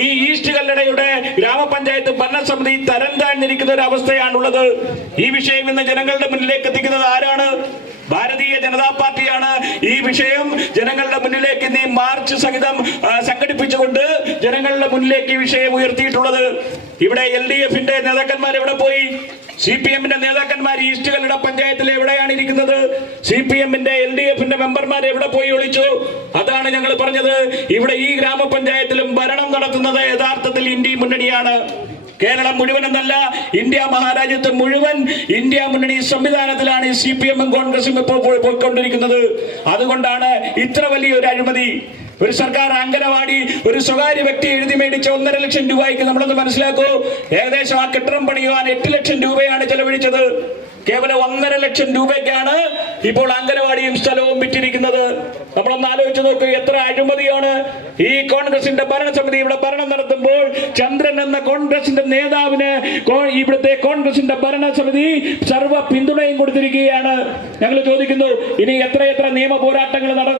ഈ ഈസ്റ്റ് കല്ലടയുടെ ഗ്രാമപഞ്ചായത്ത് ഭരണസമിതി തരം താഴ്ന്നിരിക്കുന്ന ഒരു അവസ്ഥയാണുള്ളത്. ഈ വിഷയം ഇന്ന് ജനങ്ങളുടെ മുന്നിലേക്ക് എത്തിക്കുന്നത് ആരാണ്? ഭാരതീയ ജനതാ പാർട്ടിയാണ്. ഈ വിഷയം ജനങ്ങളുടെ മുന്നിലേക്ക് നീ മാർച്ച് സഹിതം സംഘടിപ്പിച്ചുകൊണ്ട് ജനങ്ങളുടെ മുന്നിലേക്ക് ഈ വിഷയം ഉയർത്തിയിട്ടുള്ളത്. ഇവിടെ LDFന്റെ നേതാക്കന്മാർ എവിടെ പോയി? CPMന്റെ നേതാക്കന്മാർ ഈസ്റ്റ് കല്ലട പഞ്ചായത്തിൽ എവിടെയാണ് ഇരിക്കുന്നത്? CPMന്റെ LDFന്റെ മെമ്പർമാർ എവിടെ പോയി ഒളിച്ചു? അതാണ് ഞങ്ങൾ പറഞ്ഞത്. ഇവിടെ ഈ ഗ്രാമപഞ്ചായത്തിലും ഭരണം നടത്തുന്നത് യഥാർത്ഥത്തിൽ ഇന്ത്യ മുന്നണിയാണ്. കേരളം മുഴുവനെന്നല്ല, ഇന്ത്യ മഹാരാജ്യത്ത് മുഴുവൻ ഇന്ത്യ മുന്നണി സംവിധാനത്തിലാണ് CPMും കോൺഗ്രസും ഇപ്പോൾ പോയിക്കൊണ്ടിരിക്കുന്നത്. അതുകൊണ്ടാണ് ഇത്ര വലിയൊരു അഴിമതി. ഒരു സർക്കാർ അംഗനവാടി ഒരു സ്വകാര്യ വ്യക്തി എഴുതി മേടിച്ച 1.5 ലക്ഷം രൂപയ്ക്ക് നമ്മളൊന്ന് മനസ്സിലാക്കൂ. ഏകദേശം ആ കെട്ടിടം പണിയുവാൻ 8 ലക്ഷം രൂപയാണ് ചെലവഴിച്ചത്. കേവലം 1.5 ലക്ഷം രൂപയ്ക്കാണ് ഇപ്പോൾ അംഗനവാടിയും സ്ഥലവും വിറ്റിരിക്കുന്നത്. നമ്മളൊന്ന് ആലോചിച്ച് നോക്കൂ, എത്ര അഴിമതിയാണ്. ഈ കോൺഗ്രസിന്റെ ഭരണസമിതി ഇവിടെ ഭരണം നടത്തുമ്പോൾ ചന്ദ്രൻ എന്ന കോൺഗ്രസിന്റെ നേതാവിന് ഇവിടുത്തെ കോൺഗ്രസിന്റെ ഭരണസമിതി സർവ്വ പിന്തുണയും കൊടുത്തിരിക്കുകയാണ്. ഞങ്ങൾ ചോദിക്കുന്നു, ഇനി എത്രയെത്ര നിയമ പോരാട്ടങ്ങൾ നടക്കും?